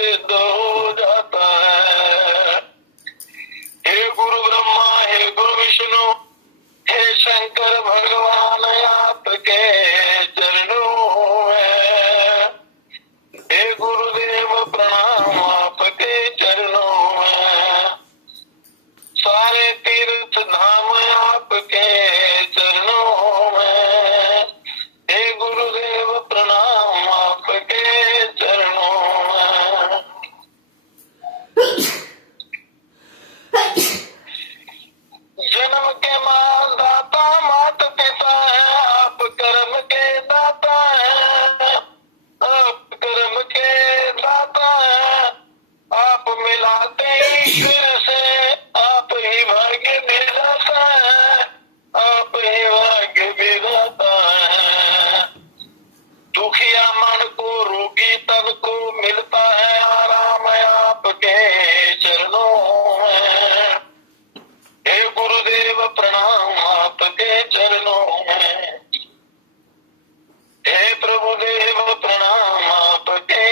सिद्ध हो जाता है। हे गुरु ब्रह्मा, हे गुरु विष्णु, हे शंकर भगवान, आपके चरणों में। हे गुरुदेव प्रणाम, आपके चरणों में। सारे तीर्थ धाम आपके चरणों में। हे गुरुदेव प्रणाम, आपके चरणों में। जन्म के मां दाता माता पिता है, आप कर्म के दाता है। आप कर्म के दाता है, आप मिलाते ईश्वर से, आप ही भाग्य विधाता है, आप ही भाग्य विधाता है। दुखिया मन को, रोगी तन को मिलता है आराम आपके चरणों में। हे गुरुदेव प्रणाम, आपके चरणों में। हे प्रभुदेव प्रणाम, आपके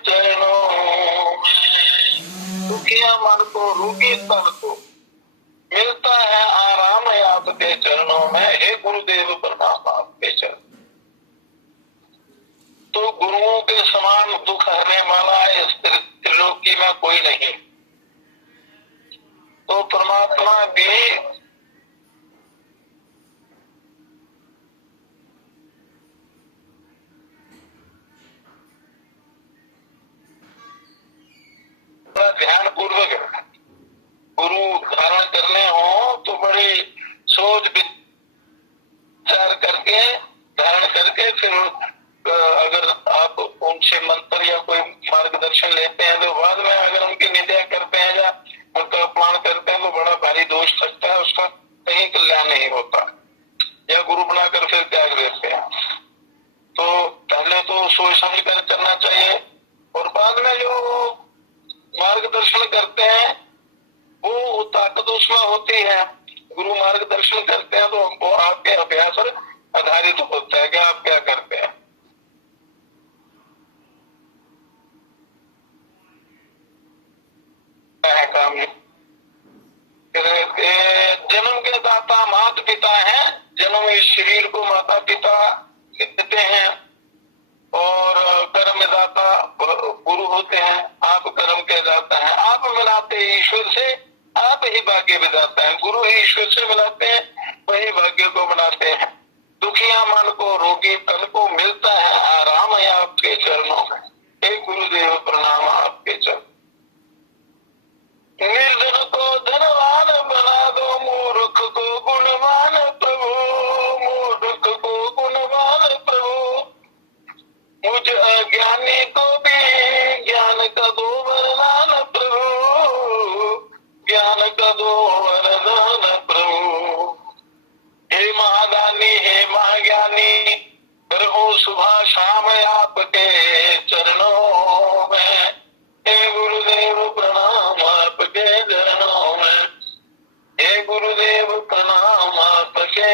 चरणों में। दुखिया मन को, रोगी तन को मिलता है आराम आपके चरणों में। हे गुरुदेव प्रणाम, आपके चरण। तो गुरुओं के समान दुख हरने वाला इस त्रिलोकी में कोई नहीं। तो परमात्मा भी ध्यान पूर्वक गुरु धारण करने हो तो बड़ी सोच विचार करके धारण करके फिर अगर आप उनसे मंत्र या कोई मार्गदर्शन लेते हैं तो बाद में अगर उनकी निंदा करते हैं या उनका अपमान करते हैं तो बड़ा भारी दोष लगता है, उसका कहीं कल्याण नहीं होता। या गुरु बनाकर फिर त्याग देते हैं। तो पहले तो सोच समझ कर करना चाहिए और बाद में जो मार्गदर्शन करते हैं वो ताकत उसमें होती है। गुरु मार्गदर्शन करते हैं तो वो आपके अभ्यास पर आधारित होता है कि आप क्या करते हैं। काम जन्म के दाता माता पिता हैं। जन्म इस शरीर को माता पिता देते हैं और कर्मदाता गुरु होते हैं। आप कर्म के दाता हैं, आप मिलाते ईश्वर से, आप ही भाग्य विधाता हैं। गुरु ही ईश्वर से मिलाते हैं, वही भाग्य को बनाते हैं। दुखिया मन को, रोगी तन को मिलता है आराम है आपके चरणों में। हे गुरुदेव प्रणाम, आपके चरण। निर्धन को धनवान बना दो, मूर्ख को गुणवान प्रभु, मूर्ख को गुणवान प्रभु। मुझ अज्ञानी को भी ज्ञान का दो वरदान प्रभु, ज्ञान का दो वरदान प्रभु। हे महादानी, हे महाज्ञानी, प्रभु सुबह शाम आपके चरणों में। हे गुरुदेव प्रणाम, आपके चरणों में। हे गुरुदेव प्रणाम, आपके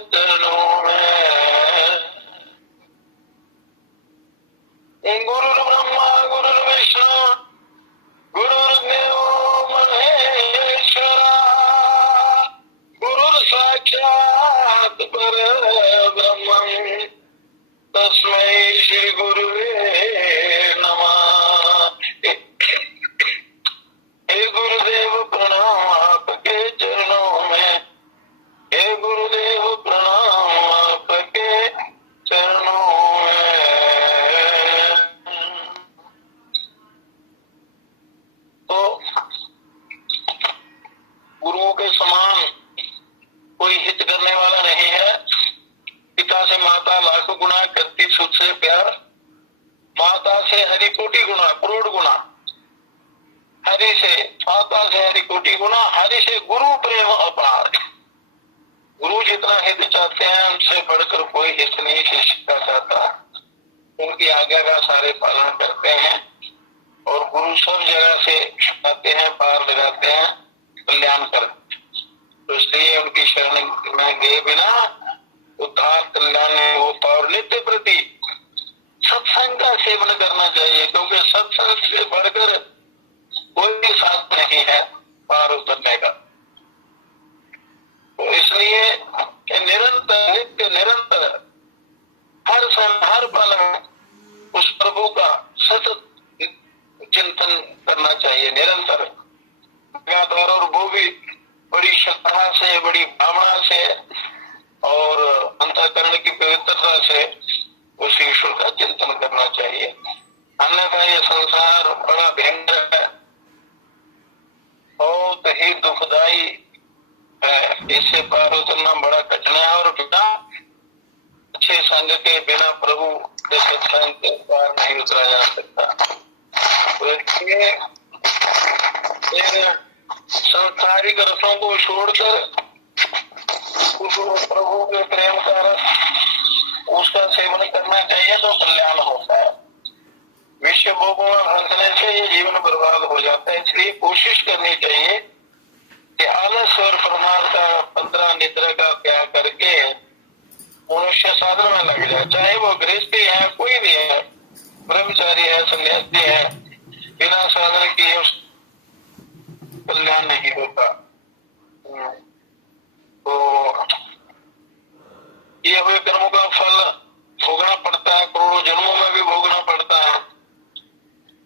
चरणों में। गुरु ब्रह्मा गुरु विष्णु गुरुर्देवो महेश्वरा, गुरु साक्षात परब्रह्म, तस्मै श्री गुरुवे नमः। हे गुरुदेव प्रणाम, आपके चरणों में। हे गुरुदेव प्रणाम, आपके चरणों में। तो गुरुओं के समान कोई हित करने वाला नहीं है। पिता से माता लाख गुना करती सुख से प्यार, माता से हरि कोटि गुना करोड़ गुना, हरि से माता से हरि कोटि गुना, हरि से गुरु प्रेम अपार। गुरु जितना हित चाहते हैं उनसे बढ़कर कोई हित नहीं शिष्य का चाहता। उनकी आज्ञा का सारे पालन करते हैं और गुरु सब जगह से आते हैं, पार लगाते हैं, कल्याण करते हैं। तो इसलिए उनकी शरण में गए बिना उद्धार कल्याण होता। और नित्य प्रति सत्संग का सेवन करना चाहिए, क्योंकि सत्संग से बढ़कर कोई भी साथ नहीं है पार उतरने का। तो इसलिए निरंतर नित्य निरंतर हर समय हर पल में उस प्रभु का सतत चिंतन करना चाहिए निरंतर लगातार, और वो भी बड़ी श्रद्धा से, बड़ी भावना से और अंतःकरण की पवित्रता से उस ईश्वर का चिंतन करना चाहिए। अन्यथा ये संसार बड़ा भयंकर है, बहुत ही दुखदाई है, इससे पार उतरना बड़ा कठिन है और बिना अच्छे संग के, बिना प्रभु के सत्संग के पार नहीं उतरा जा सकता। तो इसलिए संसारिक रसों को छोड़कर प्रभु के प्रेम का रस उसका सेवन करना चाहिए तो कल्याण होता है। विश्व भोगों में फंसने से ये जीवन बर्बाद हो जाता है। इसलिए कोशिश करनी चाहिए कि आलस और प्रमाद का, 15 निद्रा का त्याग करके मनुष्य साधन में लग जाए, चाहे वो गृहस्थी है, कोई भी है, ब्रह्मचारी है, सन्यासी है, बिना साधन किए कल्याण नहीं होता। तो ये हुए कर्मों का फल भोगना पड़ता है, करोड़ों जन्मों में भी भोगना पड़ता है।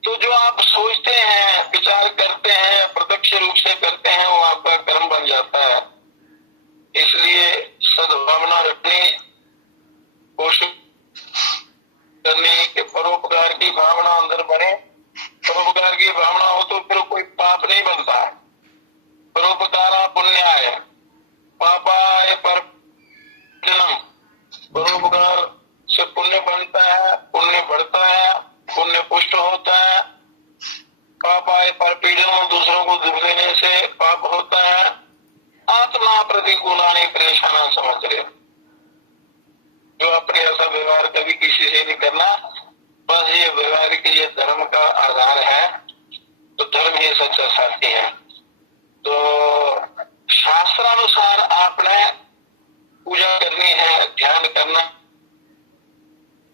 तो जो आप सोचते हैं, विचार करते हैं, प्रत्यक्ष रूप से करते हैं, वो आपका कर्म बन जाता है। इसलिए सद्भावना रखनी, कोशिश करनी कि परोपकार की भावना अंदर बने। परोपकार की भावना हो तो फिर कोई पाप नहीं बनता है। परोपकारा पुण्याय पापाय पर जन्म, परोपकार से पुण्य बनता है, पुण्य बढ़ता है, पुण्य पुष्ट होता है। पापाय पर पीड़न, दूसरों को दुख देने से पाप होता है। आत्मा प्रतिकूलानी परेशाना समझ रहे, जो अपने ऐसा व्यवहार कभी किसी से नहीं करना, बस ये व्यवहार के लिए धर्म का आधार है, तो धर्म ही सच्चा साथी है। तो शास्त्रानुसार आपने पूजा करनी है, ध्यान करना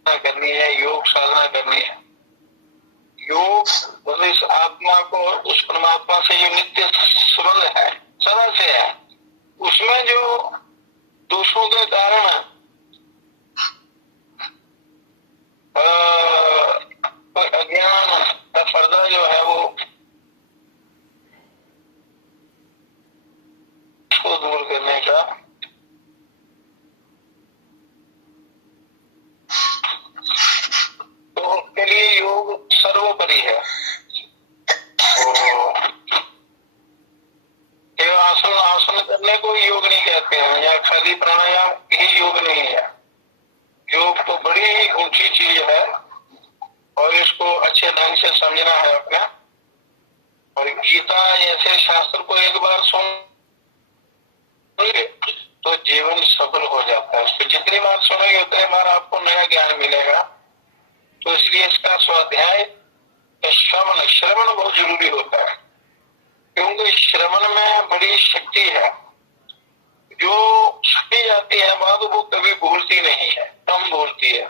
करनी है, योग साधना करनी है। योग मतलब इस आत्मा को उस परमात्मा से जो नित्य संबंध है, सदा से है, उसमें जो दोषों के कारण अज्ञान का पर्दा जो है वो उसको दूर करने का तो उसके लिए योग सर्वोपरि है। तो आसन आसन करने को योग नहीं कहते हैं, या खाली प्राणायाम ही योग नहीं है। योग तो बड़ी ही ऊंची चीज है और इसको अच्छे ढंग से समझना है अपना। और गीता जैसे शास्त्र को एक बार सुन तो जीवन सफल हो जाता है। उसको जितनी बार सुनेंगे उतनी बार आपको नया ज्ञान मिलेगा। तो इसलिए इसका स्वाध्याय, श्रवण श्रवण बहुत जरूरी होता है, क्योंकि श्रवण में बड़ी शक्ति है। जो सुनी जाती है बात वो कभी भूलती नहीं है, कम भूलती है,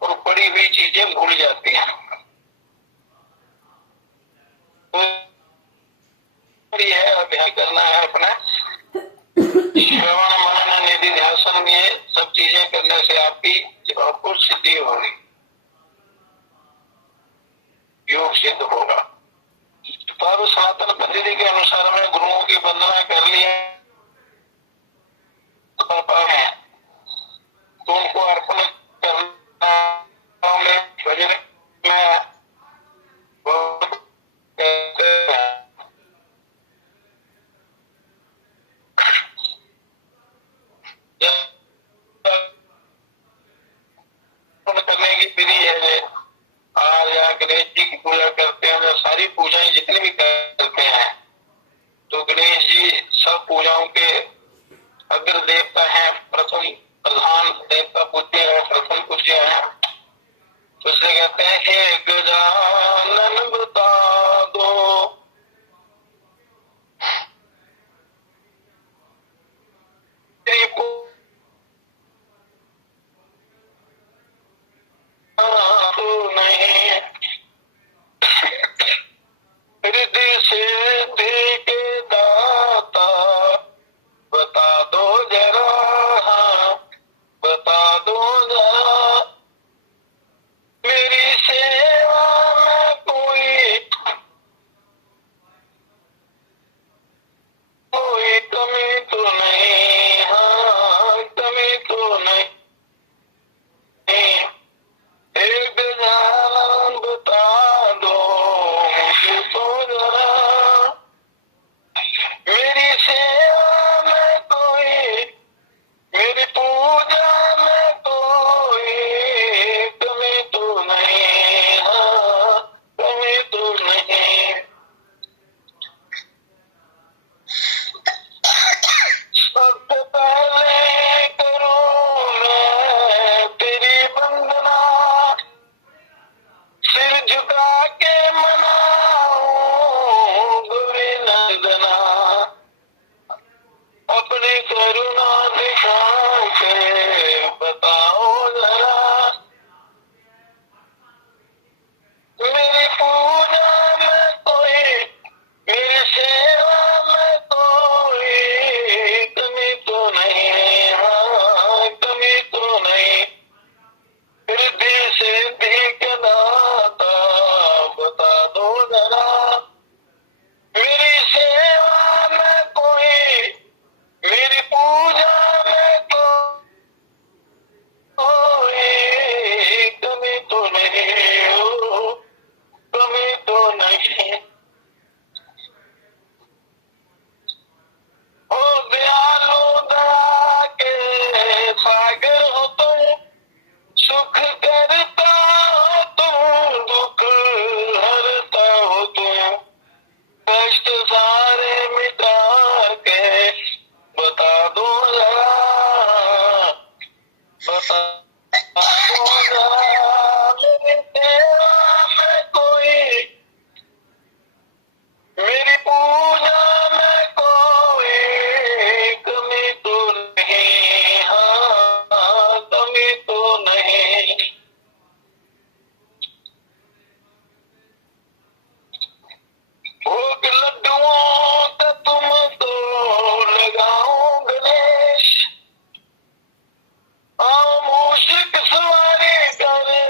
और पड़ी हुई चीजें भूल जाती हैं। तो ये अभ्यास करना है अपना श्रवण मनन निधि ध्यान, ये सब चीजें करने से आपको सिद्धि होगी, योग सिद्ध होगा। तब सनातन पद्धति के अनुसार में गुरुओं की वंदना कर ली तो उनको अर्पण करना में भजन में करने की विधि है। आज या गणेश जी की पूजा करते हैं, जो सारी पूजाएं जितनी भी करते हैं, तो गणेश जी सब पूजाओं के अग्र देवता है, प्रथम प्रधान देवता पूज्य है, प्रथम पूज्य है। तो इसलिए कहते हैं हे गजानन बता दो तो नहीं, झुका के मनाऊं गौरी नंदना, अपनी करुणा दिखा के बताओ जरा, मेरी पूजा में कोई, मेरी सेवा में कोई कमी तो नहीं, हाँ कमी तो नहीं, हृदय से के नाता बता दो जरा, मेरी सेवा में कोई, मेरी पूजा में कोई कमी तो नहीं, हो कमी तो नहीं, ओ दयालु दया के सागर हो तुम, सुख करता हो तुम, दुख हरता हो तुम, कष्ट सारे मिटा के बता दो जरा, बता दो जरा, मेरी सेवा में कोई, मेरी पूजा में कोई कमी तो नहीं, हाँ कमी तो नहीं, भोग लड्डुओं का तुम तो लगाओ गणेश, आओ मूषिक सवारी करे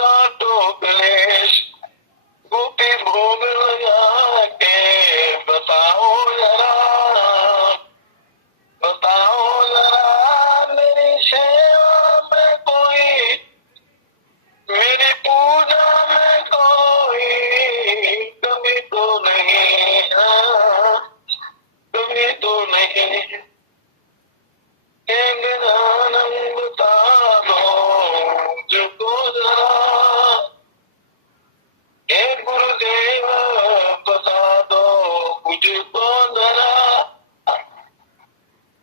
काटो गणेश, गोपी भोग लगा के बताओ जरा, बताओ जरा, मेरी सेवा में कोई, मेरी पूजा में कोई कमी तो नहीं, हाँ कमी तो नहीं, एक दानम बता दो मुझको जरा, हे गुरुदेव बता दो मुझको जरा,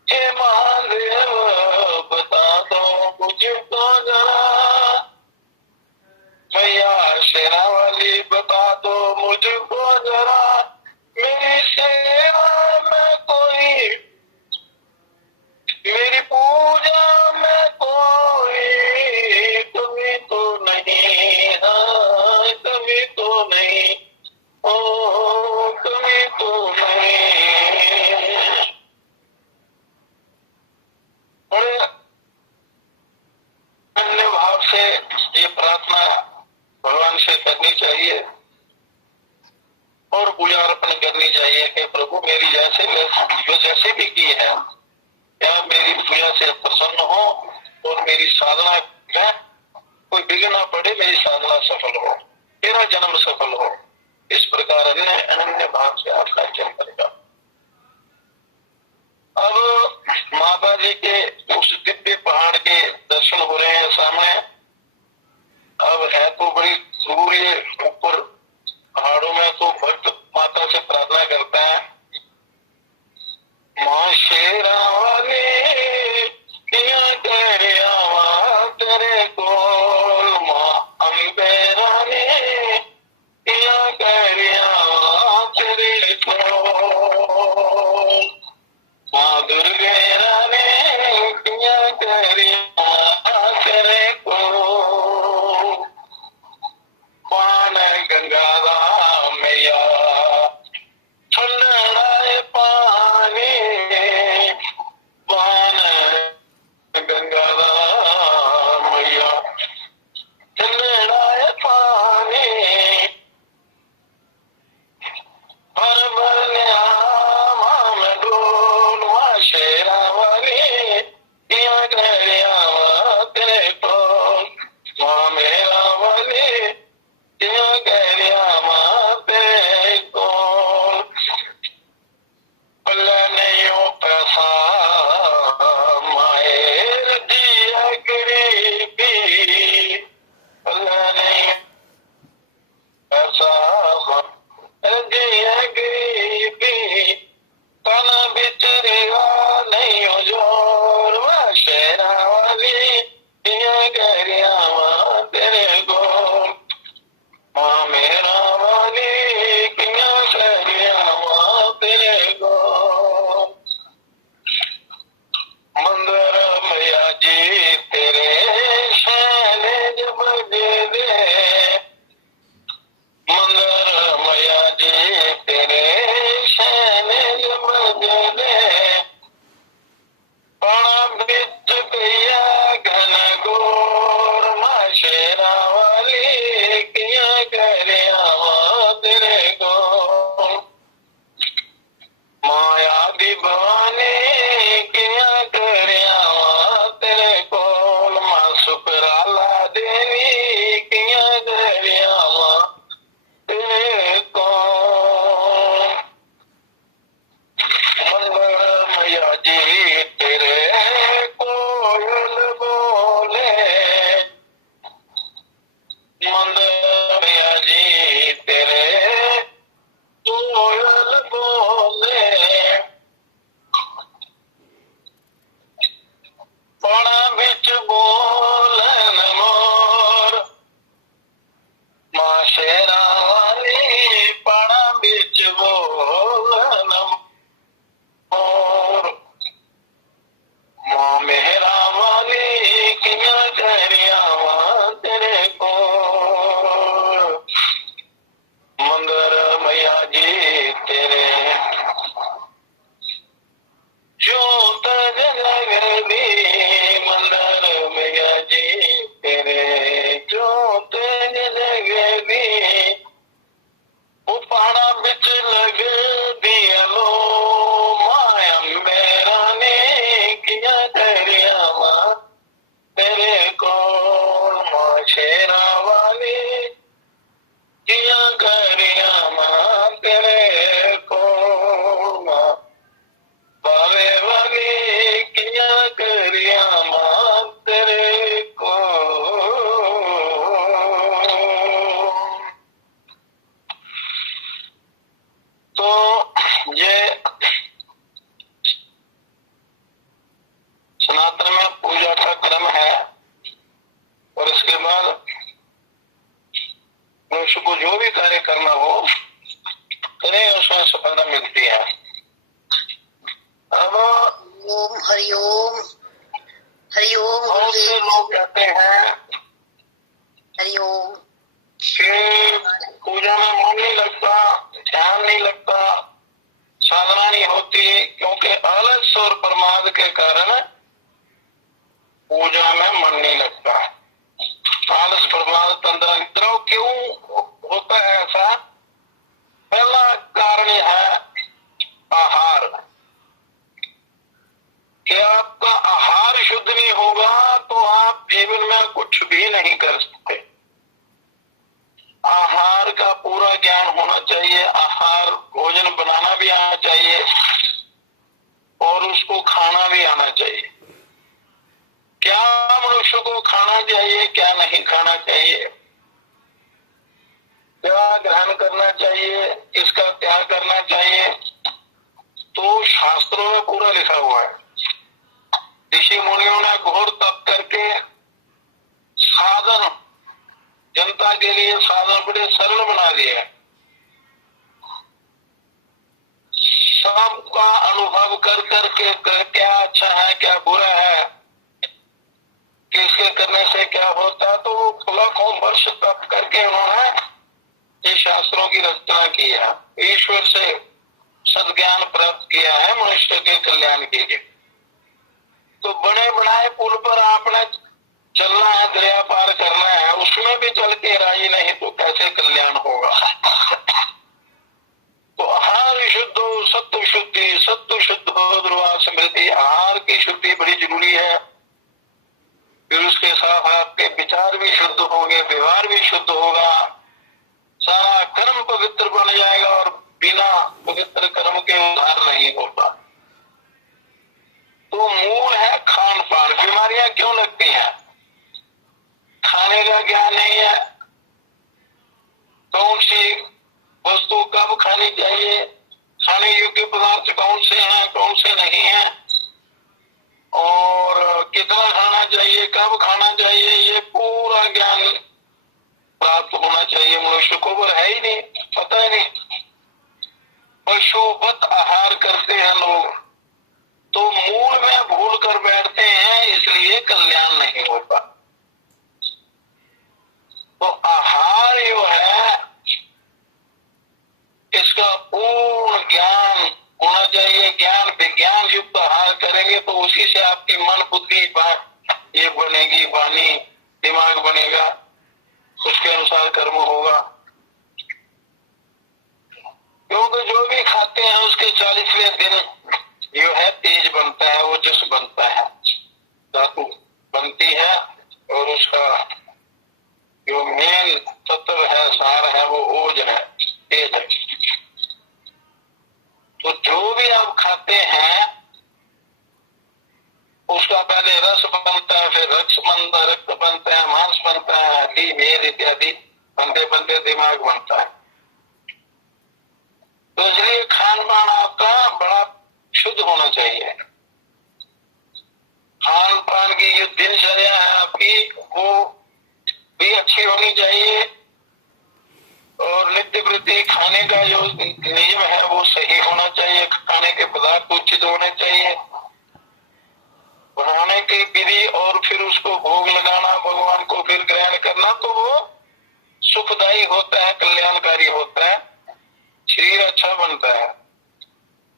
हे महादेव बता दो मुझको जरा, मैया शेरा वाली बता दो मुझको जरा, मेरी सेवा में कोई, मेरी पूजा में कोई कमी तो नहीं, हाँ कमी तो नहीं, ओ कमी तो नहीं, बड़े अन्य भाव से ये प्रार्थना भगवान से करनी चाहिए और पूजा अर्पण करनी चाहिए कि प्रभु मेरी जैसे भी की है, क्या मेरी पूजा से प्रसन्न हो और मेरी साधना में कोई विघ्न न पड़े, मेरी साधना सफल हो, मेरा जन्म सफल हो, इस प्रकार अनन्य भाव से आपका चयन करेगा। अब माता जी के उस दिव्य पहाड़ के दर्शन हो रहे हैं सामने, अब है तो बड़ी दूर ये ऊपर पहाड़ों में, तो भक्त माता से प्रार्थना करते हैं, माँ शेरा वाली तेरे आवा तेरे कोल, माँ अम्बे रानी तेरे आवा करे आवा तेरे को माया दी भवानी किया करे आवा तेरे को मां सुकराला देवी किया करे आवा तेरे को मंगल मैया जी तेरे कोयल बोले मंगल मैया जी तेरे कोयल बोले पड़ा बिच बोलन मोर मां शेरा वाली पड़ा बिच बोलन मोर मां मेहरा वाली किया करिया तेरे को मंगर मैया जी तेरे जोत जगदी मंदर मैया जी तेरे जोत जगदी वो पहाड़ा बिच लग दिया लो माया मेरा ने किया करिया तेरे को मां शेरा वाली किया करिया तेरे को मां बावे वाली किया करिया तेरे को तो ये सनातन में पूजा का क्रम है और इसके बाद मनुष्य को जो भी कार्य करना हो करे उसमें सफलता मिलती है। अब ओम हरिओम हरिओम बहुत से लोग कहते हैं हरिओम कि पूजा में मन नहीं लगता, ध्यान नहीं लगता, साधना नहीं होती क्योंकि आलस और प्रमाद के कारण पूजा में मन नहीं लगता। आलस प्रमाद तंत्र निद्रा क्यों होता है ऐसा? पहला कारण है आहार कि आपका आहार शुद्ध नहीं होगा तो आप जीवन में कुछ भी नहीं कर सकते। आहार का पूरा ज्ञान होना चाहिए, आहार भोजन बनाना भी आना चाहिए और उसको खाना भी आना चाहिए। क्या मनुष्य को खाना चाहिए, क्या नहीं खाना चाहिए, क्या ग्रहण करना चाहिए, किसका त्याग करना चाहिए, तो शास्त्रों में पूरा लिखा हुआ है। ऋषि मुनियों ने घोर तप करके साधन जनता के लिए साधन बड़े सरल बना दिए। सबका अनुभव कर करके क्या अच्छा है क्या बुरा है, किसके करने से क्या होता, तो लाखों वर्ष तप करके उन्होंने ये शास्त्रों की रचना की है। ईश्वर से सद्ज्ञान प्राप्त किया है मनुष्य के कल्याण के लिए। तो बने बनाए पुल पर आपने चलना है, दरिया पार करना है, उसमें भी चल के राजी नहीं तो कैसे कल्याण होगा। तो आहार शुद्ध हो, सत्व शुद्धि, सत्व शुद्ध हो ध्रुवा समृद्धि। आहार की शुद्धि बड़ी जरूरी है। फिर उसके साथ आपके विचार भी शुद्ध होंगे, व्यवहार भी शुद्ध होगा, सारा कर्म पवित्र बन जाएगा और बिना पवित्र कर्म के उद्धार नहीं होता। तो मूल है खान पान। बीमारियां क्यों लगती हैं? खाने का ज्ञान नहीं है, कौन सी वस्तु कब खानी चाहिए, खाने योग्य पदार्थ कौन से हैं कौन से नहीं हैं, और कितना खाना चाहिए, कब खाना चाहिए, ये पूरा ज्ञान प्राप्त होना चाहिए मनुष्य को। पर है ही नहीं, पता ही नहीं। पशुवत आहार करते हैं लोग, तो मूल में भूल कर बैठते हैं, इसलिए कल्याण नहीं होता। तो आहार जो है इसका पूर्ण ज्ञान होना चाहिए। ज्ञान विज्ञान युक्त आहार करेंगे तो उसी से आपकी मन बुद्धि ये बनेगी, वाणी दिमाग बनेगा, उसके अनुसार कर्म होगा। क्योंकि जो भी खाते हैं उसके 40वें दिन जो है तेज बनता है, वो जस बनता है, धातु बनती है, और उसका जो मेन तत्व है, सार है, वो ओज है, तेज है। तो जो भी आप खाते हैं उसका पहले रस बनता है, फिर रक्त बनता है, रक्त बनता है, मांस बनता है, हड्डी मेद इत्यादि बनते बनते दिमाग बनता है। तो इसलिए खान पान आपका बड़ा शुद्ध होना चाहिए। खान पान की जो दिनचर्या है आपकी, वो भी अच्छी होनी चाहिए, और नित्य वृत्ति खाने का जो नियम है वो सही होना चाहिए। खाने के पदार्थ उचित होने चाहिए, बनाने की विधि और फिर उसको भोग लगाना, भगवान को फिर ग्रहण करना, तो वो सुखदायी होता है, कल्याणकारी होता है, शरीर अच्छा बनता है।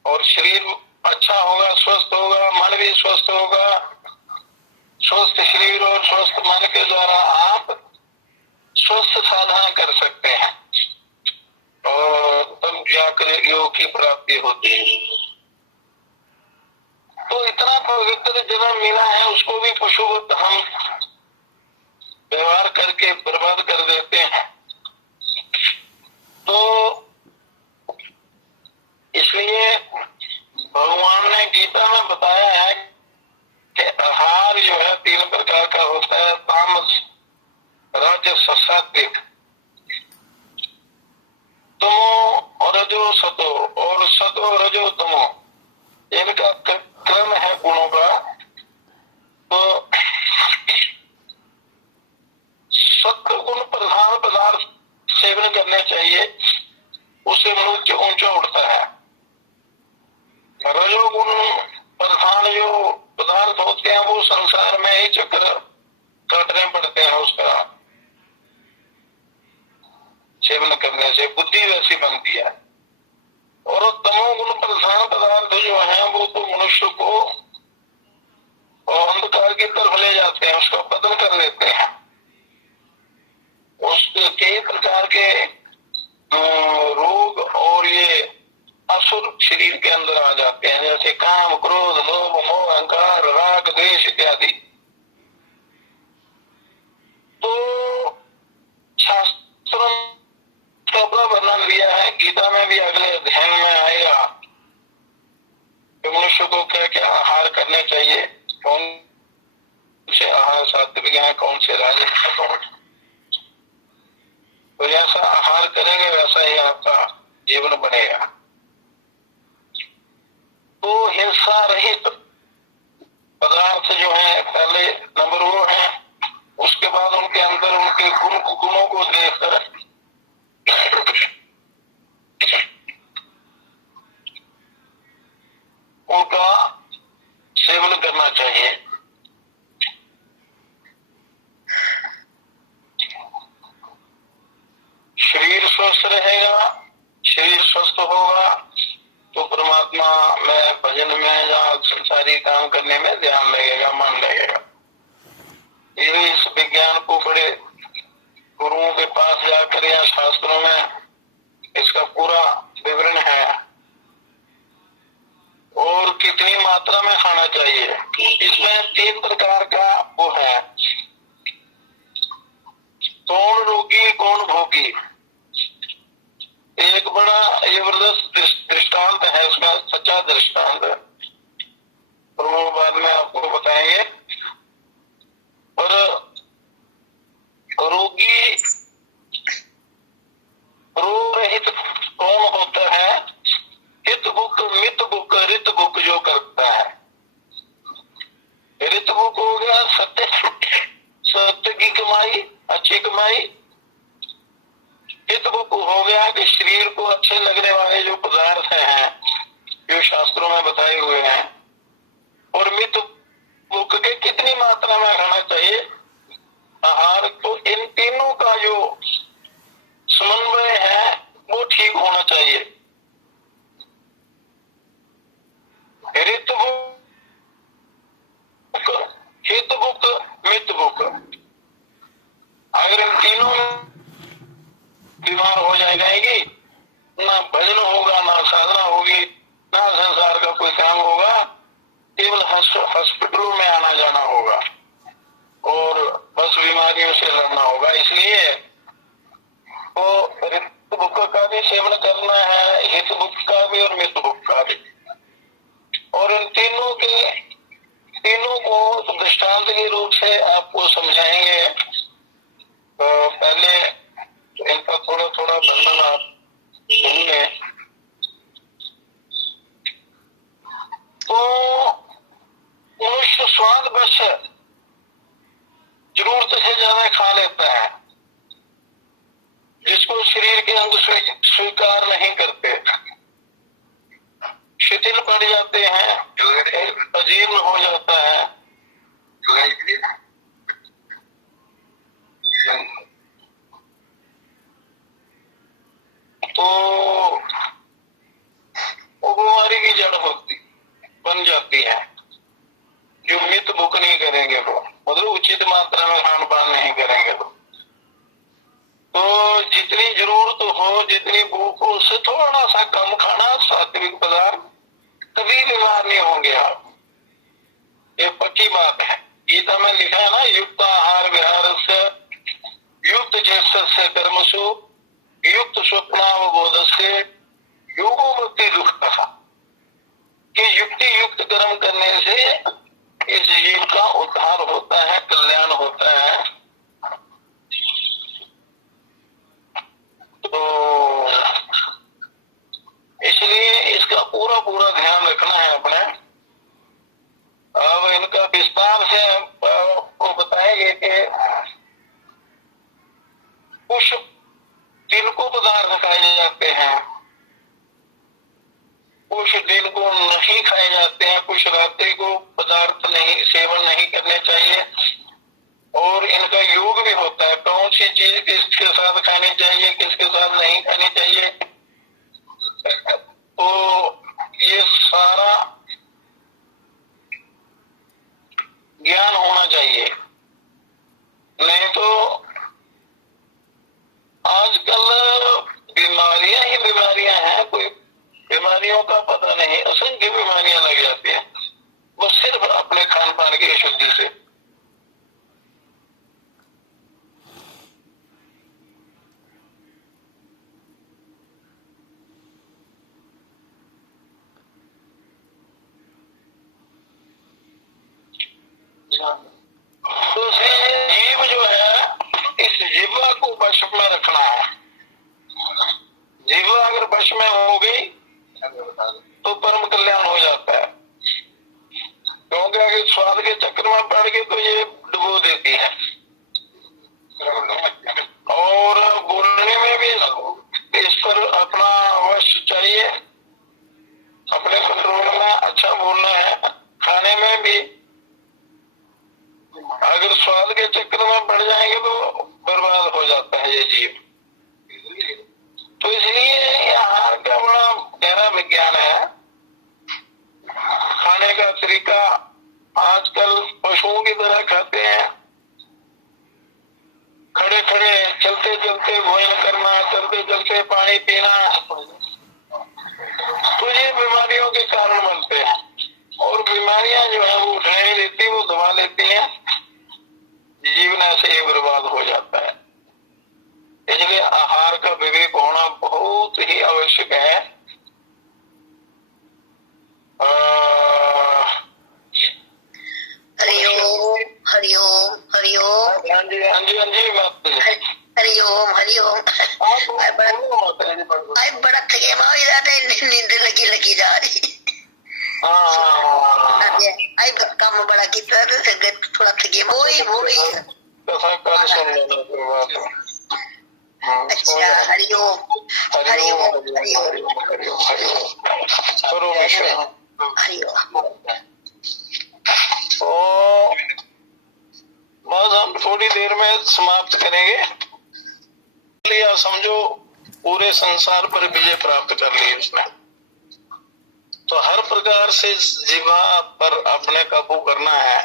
और शरीर अच्छा होगा, स्वस्थ होगा, मन भी स्वस्थ होगा। स्वस्थ शरीर और स्वस्थ मन के द्वारा आप स्वस्थ साधना कर सकते हैं, और तब जाकर योग की प्राप्ति होती है। तो इतना पवित्र जन्म मिला है, उसको भी पशुवत हम व्यवहार करके बर्बाद कर देते हैं। तो इसलिए भगवान ने गीता में बताया है कि आहार जो है 3 प्रकार का होता है, तामस, राजस, सात्विक। तमो रजो सतो, और सतो रजो तमो, इनका क्रम है गुणों का। तो सत्व गुण प्रधान पदार्थ सेवन करने चाहिए, उससे मनुष्य ऊंचा उठता है। रजोगुण प्रधान जो पदार्थ होते हैं वो संसार में ही चक्र काटने पड़ते हैं, उसका सेवन करने से बुद्धि वैसी बनती है। और तमोगुण प्रधान पदार्थ जो है वो तो मनुष्य को अंधकार की तरफ ले जाते हैं, उसका पतन कर देते हैं। उसके कई प्रकार के रोग और ये असुर शरीर के अंदर आ जाते हैं, जैसे काम, क्रोध, लोभ, मोह, अहंकार, राग, द्वेष इत्यादि। तो शास्त्रों का बड़ा वर्णन दिया है, गीता में भी अगले अध्याय में आएगा कि मनुष्य को क्या क्या आहार करने चाहिए, कौन से आहार सात्विक है, कौन से राजसिक है, कौन। तो जैसा आहार करेंगे वैसा ही आपका जीवन बनेगा। तो हिंसा रहित पदार्थ जो है पहले नंबर वो है, उसके बाद उनके अंदर उनके गुणों को देखकर उनका सेवन करना चाहिए। शरीर स्वस्थ रहेगा, शरीर स्वस्थ होगा तो परमात्मा में, भजन में या संसारी काम करने में ध्यान लगेगा, मन लगेगा। ये इस विज्ञान को बड़े गुरुओं के पास जाकर या शास्त्रों में इसका पूरा विवरण है। और कितनी मात्रा में खाना चाहिए, इसमें 3 प्रकार का वो है, कौन रोगी कौन भोगी। एक बड़ा जबरदस्त दृष्टांत है, उसका सच्चा दृष्टांत है, और वो बाद में आपको बताएंगे। और रोगी रोग रहित कौन होता है, हित बुक, मित बुक, रित बुक जो करता है। रित बुक हो गया सत्य, सत्य की कमाई, अच्छी कमाई। हित बुक हो गया कि शरीर को अच्छे लगने वाले जो पदार्थ हैं जो शास्त्रों में बताए हुए हैं। और मित बुक के कितनी मात्रा में खाना चाहिए आहार, तो इन तीनों का जो समन्वय है वो ठीक होना चाहिए। ऋत बुक, हित बुक, मित बुक, अगर इन तीनों बीमार हो जाएगी, ना भजन होगा तो ऋत बुक का भी सेवन करना है, हित बुक का भी और मित बुक का भी। और इन तीनों को दृष्टांत के रूप से आपको समझाएंगे। तो पहले इनका थोड़ा थोड़ा वर्णन आप सुनिए। तो मनुष्य स्वाद बस जरूरत से ज्यादा खा लेता है, जिसको शरीर के अंग स्वीकार नहीं करते, शिथिल पड़ जाते हैं, अजीर्ण हो जाता है। तो वो बीमारी की जड़ बन जाती है। जो मित भूख नहीं करेंगे वो, मतलब उचित मात्रा में खान पान नहीं करेंगे तो जितनी जरूरत हो, जितनी भूख हो, उससे थोड़ा सा कम खाना, सात्विक पदार्थ, कभी बीमार नहीं होंगे आप। ये पक्की बात है। गीता में लिखा है ना, युक्त आहार विहार से युक्त चेष्ट से कर्मसु युक्त स्वप्नावबोध से योगो मुक्ति दुख कहा, कि युक्ति युक्त कर्म करने से इस जीव का उद्धार होता है, कल्याण होता है। तो इसलिए इसका पूरा पूरा ध्यान रखना है अपने। अब इनका विस्तार से आपको बताएंगे कि कुछ दिन को पदार्थ खाए जाते हैं, कुछ दिन को नहीं खाए जाते हैं, कुछ रात्रि को पदार्थ नहीं सेवन नहीं करने चाहिए। और इनका योग भी होता है, कौन सी चीज किसके साथ खानी चाहिए, किसके साथ नहीं खानी चाहिए। तो ये सारा ज्ञान होना चाहिए। नहीं तो आजकल बीमारियां ही बीमारियां हैं, कोई बीमारियों का पता नहीं, असंख्य बीमारियां लग जाती हैं, वो सिर्फ अपने खान पान की अशुद्धि से। तो जीव जो है, इस जीवा को वश में रखना है। जीवा अगर वश में हो गई तो परम कल्याण हो जाता है। क्योंकि अगर स्वाद के चक्कर में पड़ के तो ये डुबो देती है। और बोलने में भी इस पर अपना वश चाहिए, अपने कंट्रोल में अच्छा बोलना है। खाने में भी अगर स्वाद के चक्कर में पड़ जाएंगे तो बर्बाद हो जाता है ये जीव। तो इसलिए आहार का बड़ा गहरा विज्ञान है। खाने का तरीका आजकल पशुओं की तरह खाते हैं, खड़े खड़े चलते चलते भोजन करना, चलते चलते पानी पीना, तो ये बीमारियों के कारण बनते हैं। और बीमारियां जो है वो उठने नहीं देती, वो दबा लेती हैं, जीवन ऐसे ही बर्बाद हो जाता है। इसलिए आहार का विवेक होना बहुत ही आवश्यक है। हरिओम हरिओम हरिओम। हाँ जी हाँ जी हाँ जी, बात हरिओम हरिओम। बड़ा थके नींद लगी जा रही। आई काम बड़ा किया थोड़ा थके वही। अच्छा, हरिओम हरिओम हरिओम हरिओम। तो बस हम थोड़ी देर में समाप्त करेंगे। आप समझो पूरे संसार पर विजय प्राप्त कर ली उसने। तो हर प्रकार से जीवा पर अपने काबू करना है।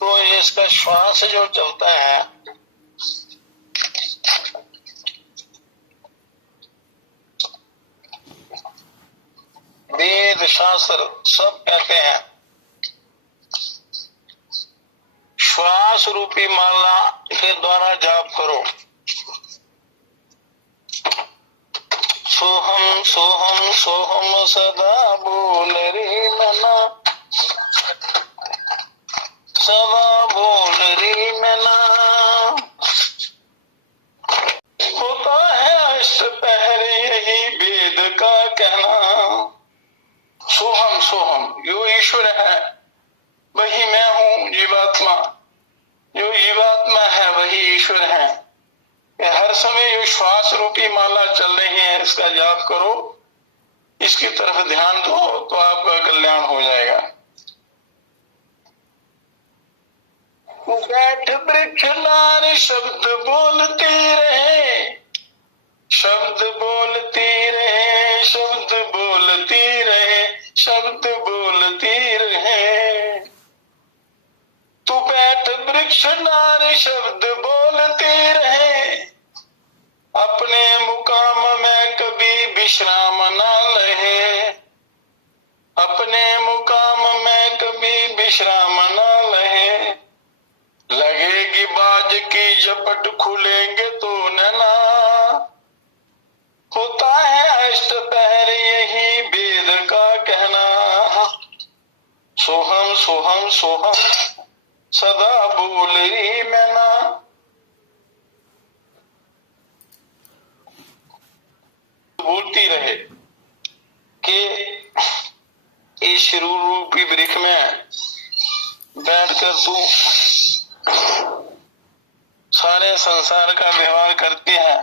तो इसका श्वास जो चलता है, वेद शास्त्र सब कहते हैं श्वास रूपी माला के द्वारा जाप करो। सोहम सोहम सोहम सदा बोल रे मना, सदा बोल रे मना। होता है अष्टपहर यही वेद का कहना। सोहम सोहम जो ईश्वर है वही मैं हूँ, जीवात्मा। जो जीवात्मा है वही ईश्वर है। हर समय जो श्वास रूपी माला चल रही है इसका जाप करो, इसकी तरफ ध्यान दो तो आपका कल्याण हो जाएगा। बैठ वृक्ष नार शब्द बोलती रहे, शब्द बोलती रहे, शब्द बोलती रहे, शब्द बोलती रहे। तू बैठ वृक्ष नार शब्द बोलती रहे, अपने मुकाम में कभी विश्राम न लहे, अपने मुकाम में कभी विश्राम न लहे। लगेगी बाज की झपट खुलेंगे तो नैना। होता है अष्टपहर यही वेद का कहना। सोहम सोहम सोहम सदा बोल रही मैना। बोलती रहे कि इस रूपी वृक्ष में बैठकर तू सारे संसार का व्यवहार करती है,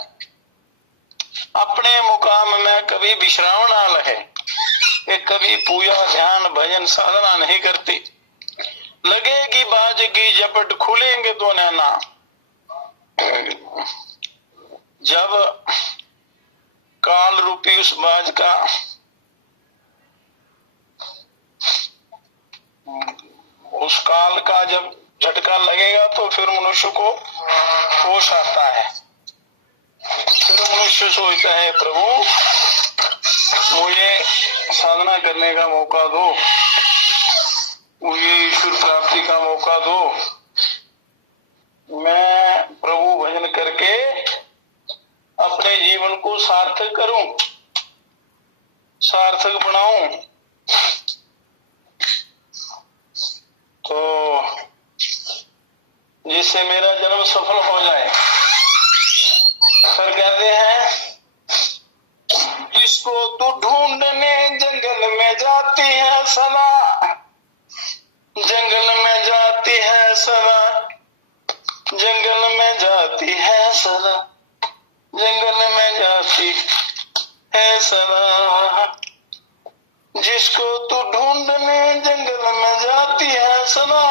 अपने मुकाम में कभी विश्राम ना लहे, कि कभी पूजा ध्यान भजन साधना नहीं करती। लगेगी बाज की झपट खुलेंगे तो नैना। जब काल रूपी उस बाज का उस काल का जब झटका लगेगा तो फिर मनुष्य को होश आता है। फिर मनुष्य सोचता है प्रभु मुझे साधना करने का मौका दो, मुझे ईश्वर प्राप्ति का मौका दो, मैं प्रभु भजन करके अपने जीवन को सार्थक करूं, सार्थक बनाऊं। तो जिससे मेरा जन्म सफल हो जाए। फिर कहते हैं जिसको तू ढूंढने जंगल में जाती है सदा, जंगल में जाती है सदा, जंगल में जाती है सदा, जंगल में जाती है सदा। जिसको तू ढूंढने जंगल में जाती है सदा,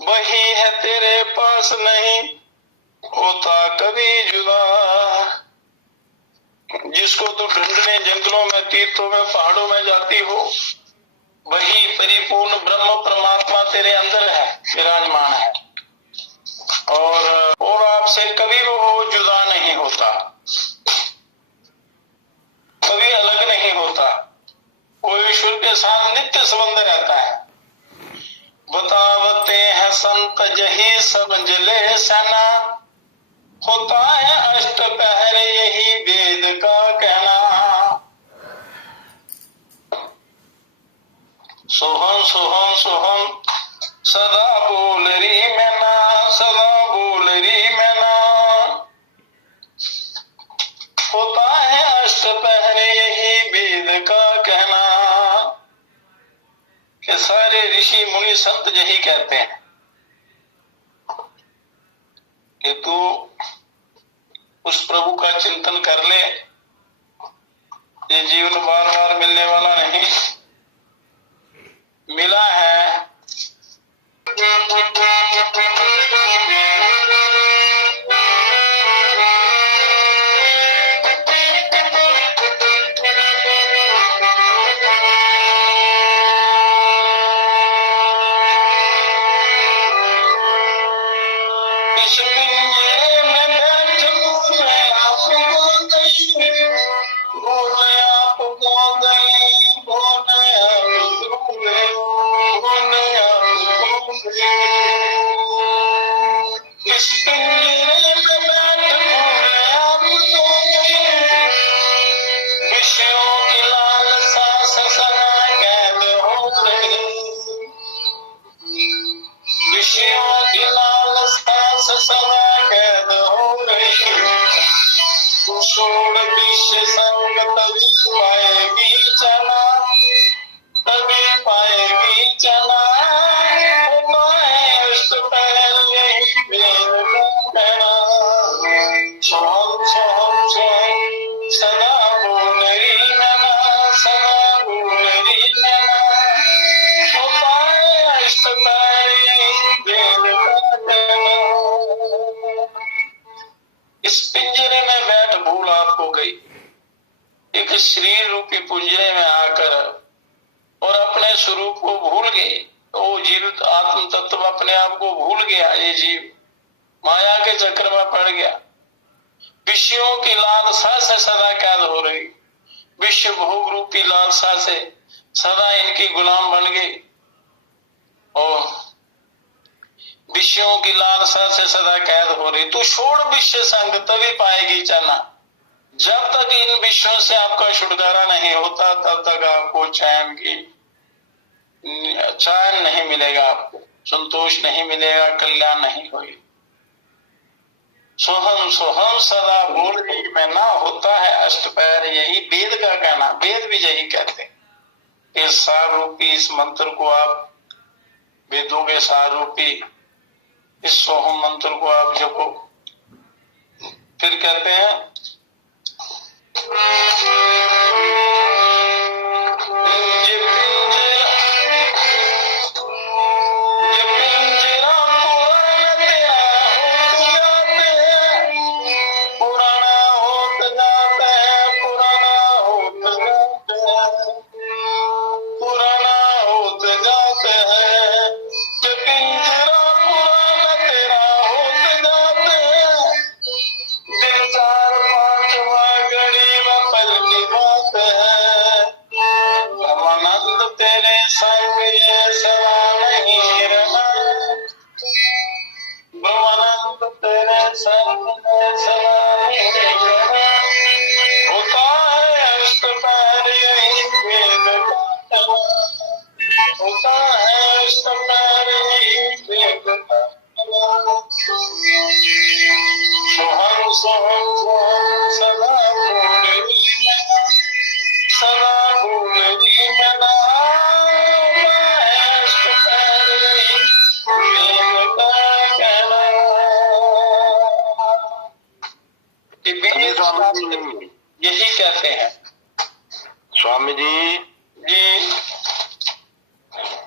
वही है तेरे पास नहीं होता कभी जुदा। जिसको तू ढूंढने जंगलों में, तीर्थों में, पहाड़ों में जाती हो, वही परिपूर्ण ब्रह्म परमात्मा तेरे अंदर है, विराजमान है, और आपसे कभी वो जुदा नहीं होता, कभी अलग नहीं होता। वो ईश्वर के साथ नित्य संबंध रहता है। बतावते हैं संत जही समझ ले सना, होता है अष्टपहर यही वेद का कहना। सोहम सोहम सोहम सदा बोल रही मैना, सदा बोल रही मैना। होता है अष्टपहर यही वेद का कहना। कि सारे ऋषि मुनि संत यही कहते हैं कि तू उस प्रभु का चिंतन कर ले, ये जीवन बार बार मिलने वाला नहीं, मिला है छोड़ विश्व संग तभी पाएगी चना, तभी पाएगी चना। अष्ट पैर यही वेद का कहना। सोहम सोहम सोहम सदा बोल रही नैना, सदा बोल रही नैना। अष्ट पैर यही वेद का कहना। इस पिंजरे में बैठ भूल आपको गई, एक शरीर रूपी पिंजरे में आकर और अपने स्वरूप को भूल गए। वो जीवित आत्म तत्व अपने आप को भूल गया। ये जीव माया के चक्कर में पड़ गया। विषयों की लालसा से सदा कैद हो रही, विश्व भोग रूपी लालसा से सदा इनकी गुलाम बन गई और विषयों की लालसा से सदा कैद हो रही। तो छोड़ विश्व संग तभी पाएगी चना। जब तक इन विषयों से आपका छुटकारा नहीं होता तब तक आपको चैन नहीं मिलेगा, आपको संतोष नहीं मिलेगा, कल्याण नहीं होगी। सोहम सोहम सदा बोल रही मैं ना, होता है अष्ट पैर यही वेद का कहना। वेद भी यही कहते हैं। इस सार रूपी इस मंत्र को आप, वेदों के सार रूपी इस सोहम मंत्र को आप जपो। फिर कहते हैं यही कहते हैं स्वामी जी। जी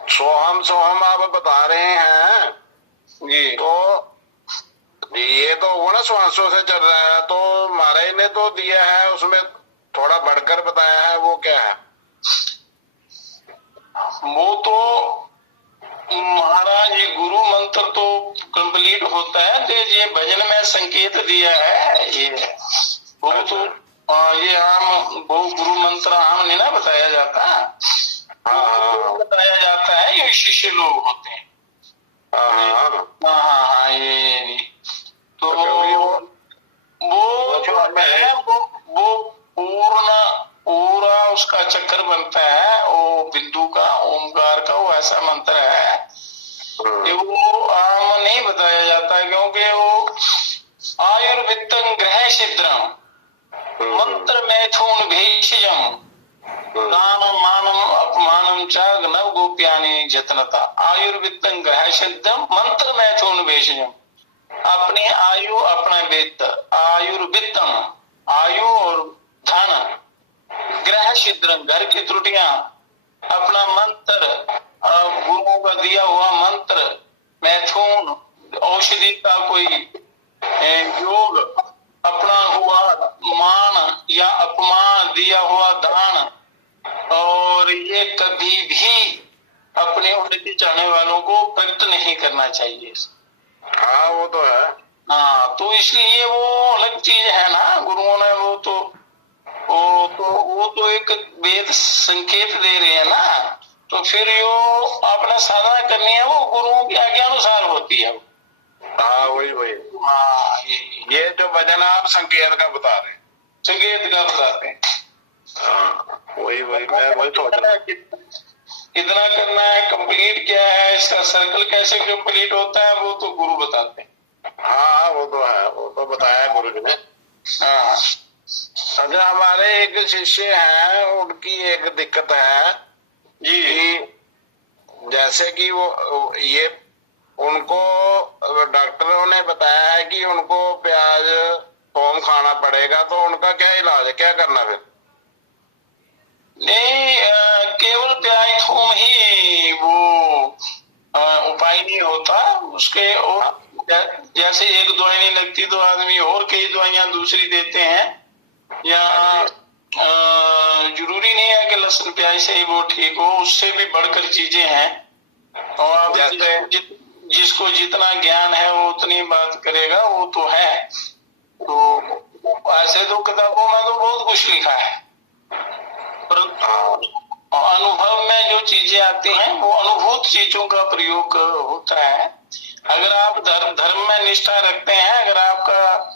सोहम सोहम आप बता रहे हैं जी। तो ये तो 19 से चल रहा है, तो महाराज ने तो दिया है उसमें थोड़ा बढ़कर बताया है, वो क्या है? वो तो महाराज ये गुरु मंत्र तो कंप्लीट होता है, तो ये भजन में संकेत दिया है। ये वो तो ये आम वो गुरु मंत्र आम नहीं ना बताया जाता, बताया जाता है ये शिष्य लोग होते हैं। हाँ, ये तो वो जो है वो पूरा उसका चक्कर बनता है, वो बिंदु का ओमकार का वो ऐसा मंत्र है कि वो आम नहीं बताया जाता, क्योंकि वो आयुर्वित्तं ग्रह छिद्रम मंत्र मैथुन भेषजम दानम मानम अपमानम च नव गोप्यानि जतनता। आयुर्वित्तं ग्रह छिद्रम मंत्र मैथुन भेषजम, अपनी आयु अपना वित्त, आयुर्वित्तम आयु और धन, ग्रह छिद्रम घर की त्रुटियां, अपना मंत्र गुरुओं का दिया हुआ मंत्र, मैथुन औषधि का कोई योग, अपना हुआ मान या अपमान, दिया हुआ दान, और ये कभी भी अपने उन्नति चाहने वालों को व्यक्त नहीं करना चाहिए। हाँ वो तो है। हाँ, तो इसलिए वो अलग चीज है ना, गुरुओं ने वो तो एक वेद संकेत दे रहे हैं ना, तो फिर जो आपने साधना करनी है वो गुरुओं की आज्ञा अनुसार होती है। हाँ वही। हाँ, ये जो भजन आप संकेत का बता रहे हैं, संकेत का बताते हैं। हाँ वही मैं वही सोच रहा। कितना करना है, कंप्लीट क्या है, इसका सर्कल कैसे कंप्लीट होता है, वो तो गुरु बताते हैं। हाँ वो तो है, वो तो बताया गुरु जी ने। हाँ अच्छा, हमारे एक शिष्य हैं, उनकी एक दिक्कत है जी। कि जैसे कि वो ये उनको डॉक्टरों ने बताया है कि उनको प्याज थोम खाना पड़ेगा, तो उनका क्या इलाज है, क्या करना फिर? नहीं, केवल प्याज थूम ही वो उपाय नहीं होता उसके। और जैसे एक दवाई नहीं लगती तो आदमी और कई दवाइयां दूसरी देते हैं, या जरूरी नहीं है कि लहसुन प्याज से ही वो ठीक हो, उससे भी बढ़कर चीजें हैं। और आप जिसको जितना ज्ञान है वो उतनी बात करेगा, वो तो है। तो ऐसे तो किताबों में तो बहुत कुछ लिखा है, परंतु अनुभव में जो चीजें आती हैं वो अनुभूत चीजों का प्रयोग होता है। अगर आप धर्म में निष्ठा रखते हैं, अगर आपका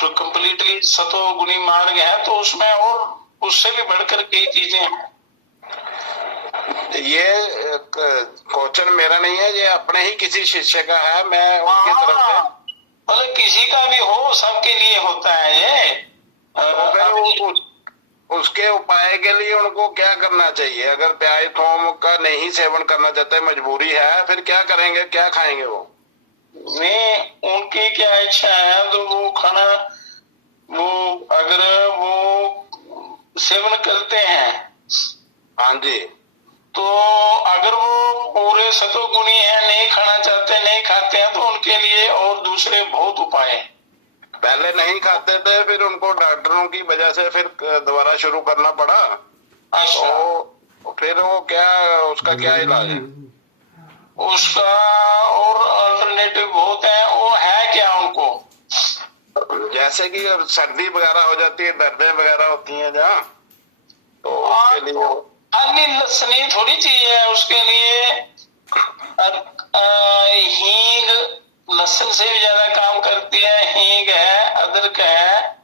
तो कंप्लीटली सतो गुणी मार्ग है, तो उसमें और उससे भी बढ़कर कई चीजें हैं। ये क्वेश्चन मेरा नहीं है, ये अपने ही किसी शिष्य का है, मैं उनकी तरफ से। मतलब किसी का भी हो, सबके लिए होता है ये। तो फिर उसके उपाय के लिए उनको क्या करना चाहिए? अगर प्याज थोम का नहीं सेवन करना चाहते, मजबूरी है, फिर क्या करेंगे, क्या खाएंगे वो? नहीं, उनकी क्या इच्छा है तो वो खाना, वो अगर वो सेवन करते हैं, हाँ जी, तो अगर वो पूरे सतोगुणी है, नहीं खाना चाहते, नहीं खाते हैं, तो उनके लिए और दूसरे बहुत उपाय हैं। पहले नहीं खाते थे, फिर उनको डॉक्टरों की वजह से फिर दोबारा शुरू करना पड़ा। अच्छा, तो फिर वो क्या, उसका क्या इलाज है? उसका और अल्टरनेटिव बहुत है। वो है क्या उनको, जैसे कि सर्दी वगैरह हो जाती है, दर्दें वगैरह होती हैं जहाँ, तो उसके लिए अन्य लसनी थोड़ी चाहिए उसके लिए। हींग लहसुन से भी ज्यादा काम करती है। हींग है, अदरक है,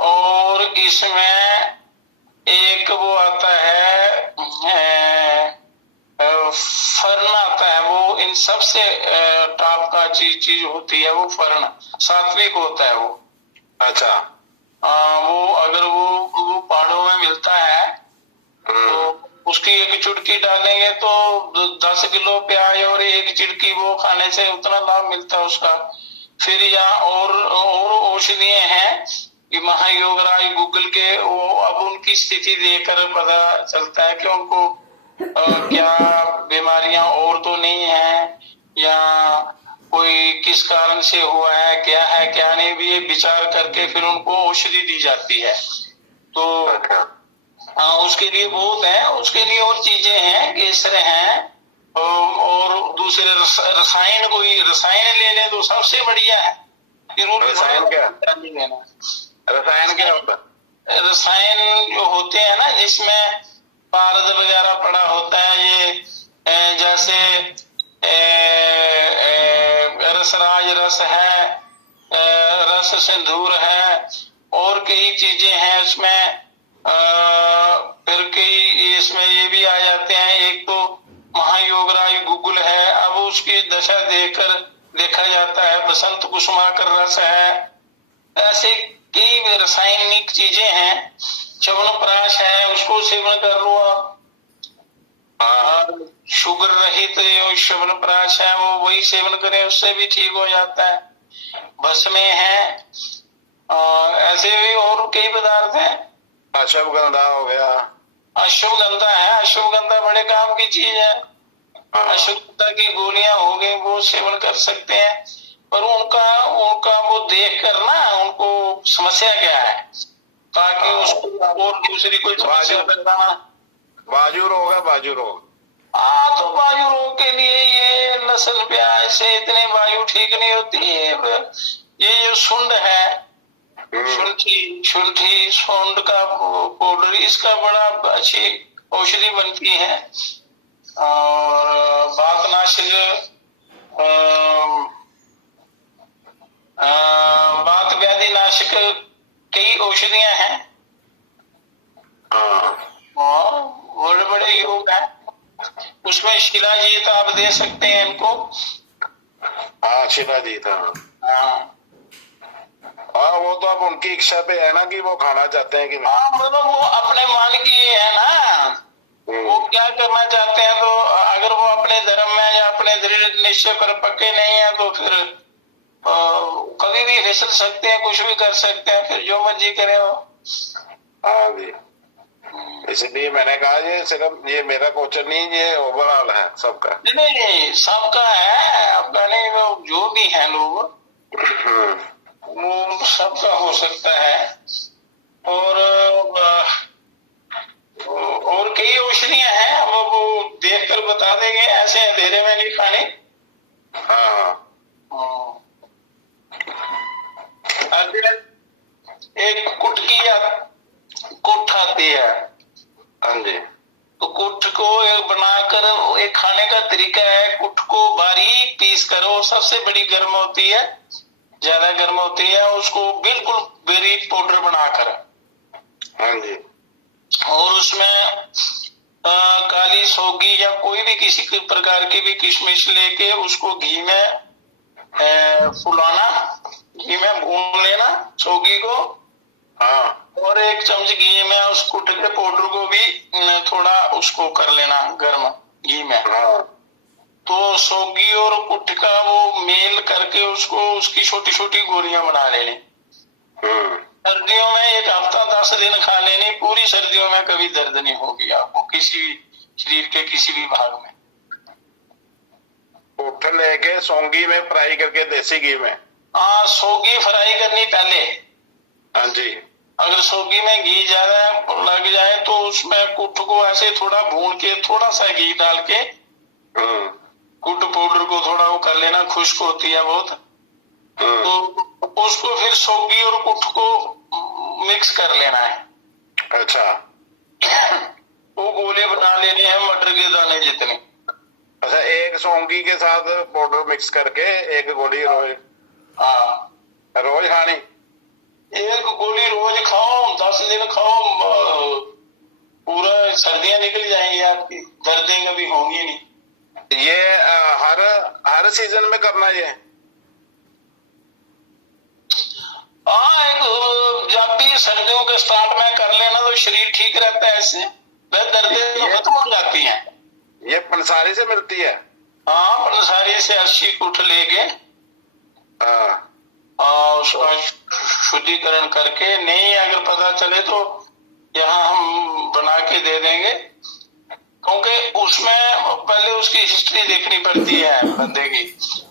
और इसमें एक वो आता है फर्न आता है। वो इन सबसे टॉप का चीज होती है वो फर्न, सात्विक होता है वो। अच्छा, वो अगर वो पहाड़ों में मिलता है, तो उसकी एक चुटकी डालेंगे तो 10 किलो प्याज और एक चिड़की वो खाने से उतना लाभ मिलता है उसका। फिर यहाँ और औषधियां हैं कि महायोगराज गूगल के, वो अब उनकी स्थिति देखकर पता चलता है कि उनको क्या बीमारियां और तो नहीं है, या कोई किस कारण से हुआ है क्या नहीं, भी ये विचार करके फिर उनको औषधि दी जाती है। तो हाँ, उसके लिए बहुत है, उसके लिए और चीजें हैं, केसर हैं, और दूसरे रसायन, कोई रसायन ले ले तो सबसे बढ़िया है। रसायन क्या, रसायन क्या होता है? रसायन जो होते हैं ना, जिसमें पारद वगैरह पड़ा होता है, ये जैसे रसराज रस है, रस सिंदूर है, और कई चीजें हैं उसमें। फिर कई इसमें ये भी आ जाते हैं। एक तो महायोगराज गूगल है, अब उसकी दशा देखकर देखा जाता है। बसंत कुसुमाकर रस है, ऐसे कई रासायनिक चीजें हैं। च्यवनप्राश है, उसको सेवन कर लो आप। शुगर रहित जो च्यवनप्राश है वो वही सेवन करें, उससे भी ठीक हो जाता है। भस्मे है, ऐसे भी और कई पदार्थ हैं। अश्वगंधा हो गया। अश्वगंधा है, अश्वगंधा बड़े काम की चीज है। अश्वगंधा की गोलियां हो गई, वो सेवन कर सकते हैं। पर उनका उनका वो देख कर ना, उनको समस्या क्या है, ताकि उसको और दूसरी कोई समस्या बताना। बाजू रोग है, बाजू रोग। हाँ, तो वायु रोग के लिए ये लहसुन प्याज से इतनी वायु ठीक नहीं होती है। ये जो सुंड है, शुंठी सूंड का पाउडर, इसका बड़ा अच्छी औषधि बनती है। और वातनाशक, वात व्याधि नाशक कई औषधियां हैं, और बड़े बड़े योग हैं। उसमें शिलाजीत आप दे सकते हैं इनको। हाँ, शिलाजीत। हाँ, हाँ, वो तो अब उनकी इच्छा पे है ना कि वो खाना चाहते हैं कि नहीं। हाँ मतलब वो अपने मन की है ना, वो क्या करना चाहते हैं। तो अगर वो अपने धर्म में या अपने दृढ़ निश्चय पर पक्के नहीं है तो फिर कभी भी फिसल सकते हैं, कुछ भी कर सकते हैं, फिर जो मर्जी करे वो। हाँ जी, इसलिए मैंने कहा ये सिर्फ ये मेरा क्वेश्चन नहीं, ये ओवरऑल है सबका। नहीं सबका है, अपना नहीं, वो जो भी है लोग वो सबका हो सकता है। और कई औषधियां हैं, वो देख कर बता देंगे, ऐसे अंधेरे में नहीं खानी। हाँ एक कुटकी या कुट आती है, हाँ जी, तो कुट को एक बनाकर एक खाने का तरीका है, कुट को बारीक पीस करो, सबसे बड़ी गर्म होती है, ज्यादा गर्म होती है, उसको बिल्कुल बारीक पाउडर बनाकर, हाँ जी, और उसमें काली सौगी या कोई भी किसी प्रकार की भी किशमिश लेके उसको घी में फुलाना, घी में भून लेना सौगी को, हाँ और एक चम्मच घी में उस कुटे के पाउडर को भी थोड़ा उसको कर लेना गर्म घी में। हाँ, तो सौगी और कुट का वो मेल करके उसको उसकी छोटी छोटी गोलियां बना लेनी। सर्दियों में एक हफ्ता 10 दिन खा लेनी, पूरी सर्दियों में कभी दर्द नहीं होगी आपको किसी शरीर के किसी भी भाग में। उठ लेके सौंगी में फ्राई करके देसी घी में। हाँ सौगी फ्राई करनी पहले। हाँ जी, अगर सौगी में घी ज्यादा लग जाए तो उसमें कुट को ऐसे थोड़ा भून के थोड़ा सा घी डाल के कुट पाउडर को थोड़ा वो कर लेना, खुश्क होती है बहुत, तो उसको फिर सौगी और कुट को मिक्स कर लेना है। अच्छा, वो गोली बना लेनी है मटर के दाने जितनी। अच्छा, एक सौंगी के साथ पाउडर मिक्स करके एक गोली रोज, हाँ रोज खानी। एक गोली रोज खाओ, 10 दिन खाओ, पूरा सर्दियां निकल जाएंगी आपकी, दर्दें कभी होंगी नहीं। ये हर सीजन में करना ये। हाँ एक जब भी सर्दियों के स्टार्ट में कर लेना तो शरीर ठीक रहता है, इससे दर्दें तो खत्म हो जाती हैं। ये पंसारी से मिलती है। हाँ पंसारी से 80 कुट लेके उसका शुद्धिकरण करके, नहीं अगर पता चले तो यहाँ हम बना के दे देंगे, क्योंकि उसमें पहले उसकी हिस्ट्री देखनी पड़ती है बंदे की,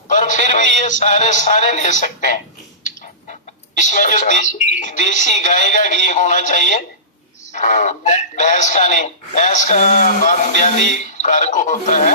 पर फिर भी ये सारे ले सकते हैं। इसमें जो देसी गाय का घी होना चाहिए, भैंस का नहीं, भैंस का बात व्याधि कारक होता है।